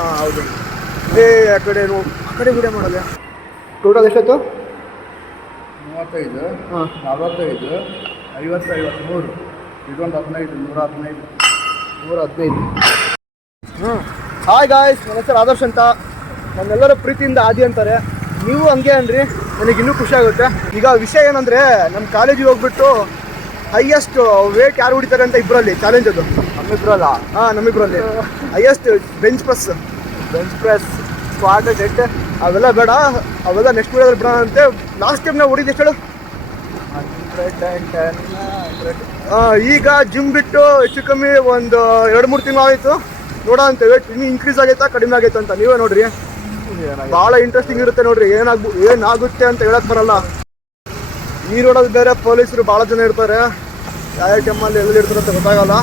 ಹಾಂ ಹೌದು. ಆ ಕಡೆ ವಿಡಿಯೋ ಮಾಡೋದು. ಟೋಟಲ್ ಎಷ್ಟೊತ್ತು? 35, 45, 50, 53, ಇದೊಂದು 15, 115. 115. ಹಾಯ್ ಗಾಯ್ಸ್, ನನ್ನ ಹೆಸರು ಆದರ್ಶ್ ಅಂತ. ನನ್ನೆಲ್ಲರ ಪ್ರೀತಿಯಿಂದ ಆದಿ ಅಂತಾರೆ. ನೀವು ಹಂಗೆ ಅನ್ರಿ, ನನಗಿನ್ನೂ ಖುಷಿ ಆಗುತ್ತೆ. ಈಗ ವಿಷಯ ಏನಂದರೆ, ನಮ್ಮ ಕಾಲೇಜಿಗೆ ಹೋಗ್ಬಿಟ್ಟು ಹೈಯೆಸ್ಟ್ ವೇಟ್ ಯಾರು ಹೊಡಿತಾರೆ ಅಂತ ಇಬ್ಬರಲ್ಲಿ ಚಾಲೆಂಜ್ ಅದು. ನಮ್ಮಿಬ್ರಲ್ಲ? ಹಾಂ, ನಮ್ಮಿಬ್ಬರಲ್ಲಿ highest bench press, squat, dead ಅವೆಲ್ಲ ಬೇಡ, ಅವೆಲ್ಲ ನೆಕ್ಸ್ಟ್ ವೀಡಿಯೋದಲ್ಲಿ ಬಿಡೋಣ ಅಂತೆ. ಲಾಸ್ಟ್ ಟೈಮ್ ನಾವು ಹೊಡಿದ್ದು ಎಷ್ಟು ಹೇಳು? 110. ಈಗ ಜಿಮ್ ಬಿಟ್ಟು ಹೆಚ್ಚು ಕಮ್ಮಿ ಒಂದು 2-3 ತಿಂಗಳು ಆಯಿತು. ನೋಡೋ ಅಂತ ವೇಟ್ ಇನ್ನೂ ಇನ್ಕ್ರೀಸ್ ಆಗೈತಾ ಕಡಿಮೆ ಆಗೈತೆ ಅಂತ ನೀವೇ ನೋಡ್ರಿ. ಭಾಳ ಇಂಟ್ರೆಸ್ಟಿಂಗ್ ಇರುತ್ತೆ ನೋಡ್ರಿ. ಏನಾಗುತ್ತೆ ಅಂತ ಹೇಳಕ್ ಬರಲ್ಲ. ಈ ರೋಡಲ್ಲಿ ಬೇರೆ ಪೊಲೀಸರು ಭಾಳ ಜನ ಇರ್ತಾರೆ. ಯಾವ ಟೈಮಲ್ಲಿ ಎಲ್ಲಿ ಇರ್ತಾರೆ ಅಂತ ಗೊತ್ತಾಗಲ್ಲ.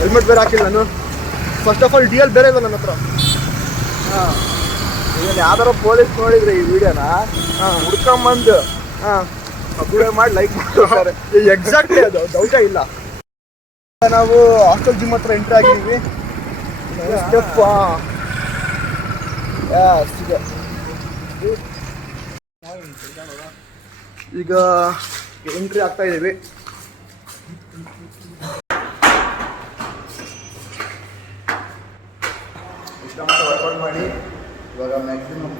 ಹೆಲ್ಮೆಟ್ ಬೇರೆ ಹಾಕಿಲ್ಲ ನಾನು. ಫಸ್ಟ್ ಆಫ್ ಆಲ್ DL ಬೇರೆ ಇಲ್ಲ ನನ್ನ ಹತ್ರ. ಇದನ್ನು ಯಾವ್ದಾರ ಪೊಲೀಸ್ ನೋಡಿದ್ರೆ ಈ ವಿಡಿಯೋನ ಹುಡ್ಕೊಂಬಂದು ಅಪ್ಲೋಡ್ ಮಾಡಿ ಲೈಕ್ ಮಾಡ್ತಾರೆ. ಎಕ್ಸಾಕ್ಟ್ಲಿ, ಅದು ಡೌಟೇ ಇಲ್ಲ. ನಾವು ಹಾಸ್ಟೆಲ್ ಜಿಮ್ ಹತ್ರ ಎಂಟ್ರಿ ಆಗಿದ್ದೀವಿ. ಸ್ಟೆಪ್ ಈಗ ಎಂಟ್ರಿ ಆಗ್ತಾ ಇದ್ದೀವಿ. ಇಷ್ಟೊಂದು ವರ್ಕೌಟ್ ಮಾಡಿ ಇವಾಗ ಮ್ಯಾಕ್ಸಿಮಮ್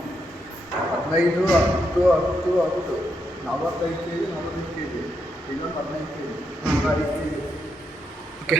15, 10, 10, 10, 45 kg, 45 kg, ಇನ್ನೊಂದು 15 kg, 5 kg. ಓಕೆ,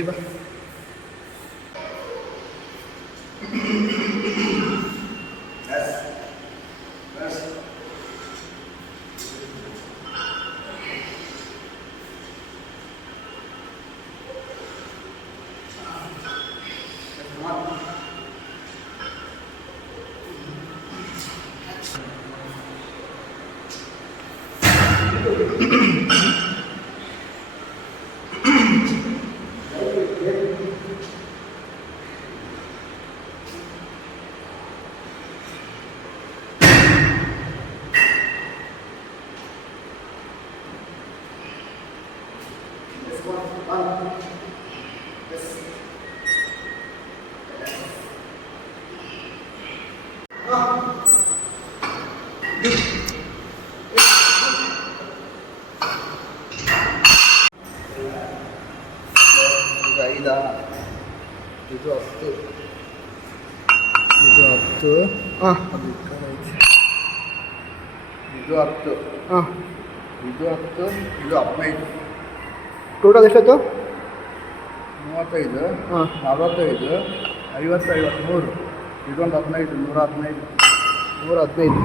ಇದು 5, ಇದು 10, ಇದು 10, ಇದು 10, ಇದು 10, ಇದು 15. ಟೋಟಲ್ ಎಷ್ಟೊತ್ತು? 35, 45, 50, 53, ಇದೊಂದು 15, 115. 115.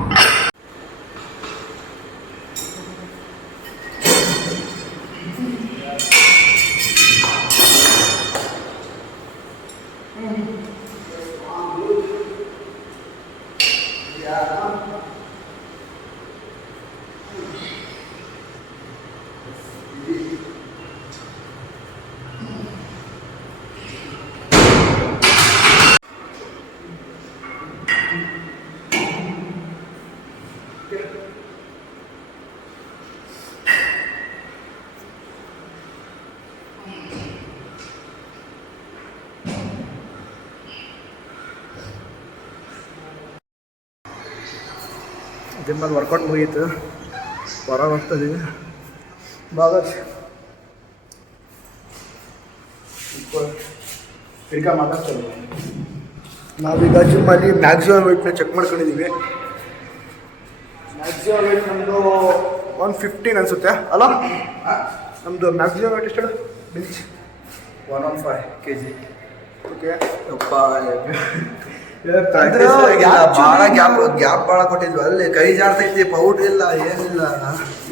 ಜಿಮ್ಮಲ್ಲಿ ವರ್ಕೌಟ್ ಮುಗೀತು, ಹೊರಗೆ ಹೋಗ್ತಾಯಿದ್ದೀವಿ. ನಾವೀಗ ಜಿಮ್ಮಲ್ಲಿ ಮ್ಯಾಕ್ಸಿಮಮ್ ವೇಟ್ನ ಚೆಕ್ ಮಾಡ್ಕೊಂಡಿದ್ದೀವಿ. ಮ್ಯಾಕ್ಸಿಮಮ್ ವೇಟ್ ನಮ್ಮದು 115 ಅನಿಸುತ್ತೆ ಅಲ್ಲ? ನಮ್ಮದು ಮ್ಯಾಕ್ಸಿಮಮ್ ವೇಟ್ ಎಷ್ಟು ಬೆಂಚ್? 115 kg. ಓಕೆ, ಭಾಳ ಗ್ಯಾಪ್ ಭಾಳ ಕೊಟ್ಟಿದ್ವಿ. ಅಲ್ಲಿ ಕೈ ಜಾರ್ತೈತಿ, ಪೌಡ್ರ್ ಇಲ್ಲ, ಏನಿಲ್ಲ.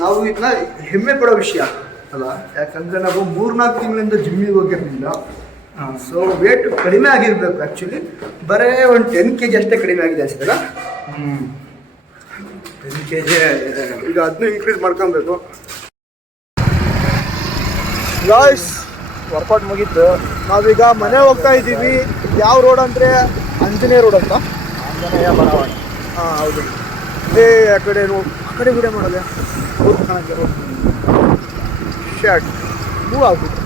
ನಾವು ಇದನ್ನ ಹೆಮ್ಮೆ ಪಡೋ ವಿಷಯ ಅಲ್ಲ, ಯಾಕಂದರೆ ನಾವು 3-4 ತಿಂಗಳಿಂದ ಜಿಮ್ಮಿಗೆ ಹೋಗಿರಲಿಲ್ಲ. ಸೊ ವೇಟ್ ಕಡಿಮೆ ಆಗಿರಬೇಕು. ಆ್ಯಕ್ಚುಲಿ ಬರೀ ಒಂದು 10 kg ಅಷ್ಟೇ ಕಡಿಮೆ ಆಗಿದೆ ಅನ್ಸುತ್ತಲ್ಲ. 10 kg. ಈಗ ಅದನ್ನೂ ಇನ್ಕ್ರೀಸ್ ಮಾಡ್ಕೊಬೇಕು. ಗಾಯ್ಸ್, ವರ್ಕೌಟ್ ಮುಗೀತು. ನಾವೀಗ ಮನೆ ಹೋಗ್ತಾ ಇದ್ದೀವಿ. ಯಾವ ರೋಡ್ ಅಂದರೆ ಆಂಜನೇಯ ರೋಡ್ ಅಂತ. ಆಂಜನೇಯ ಬಡಾವಣೆ. ಹೌದು. ಆ ಕಡೆ ವಿಡಿಯೋ ಮಾಡೋದು ಶರ್ಟ್ ಮೂವ್ ಆಗ್ಬಿಟ್ಟು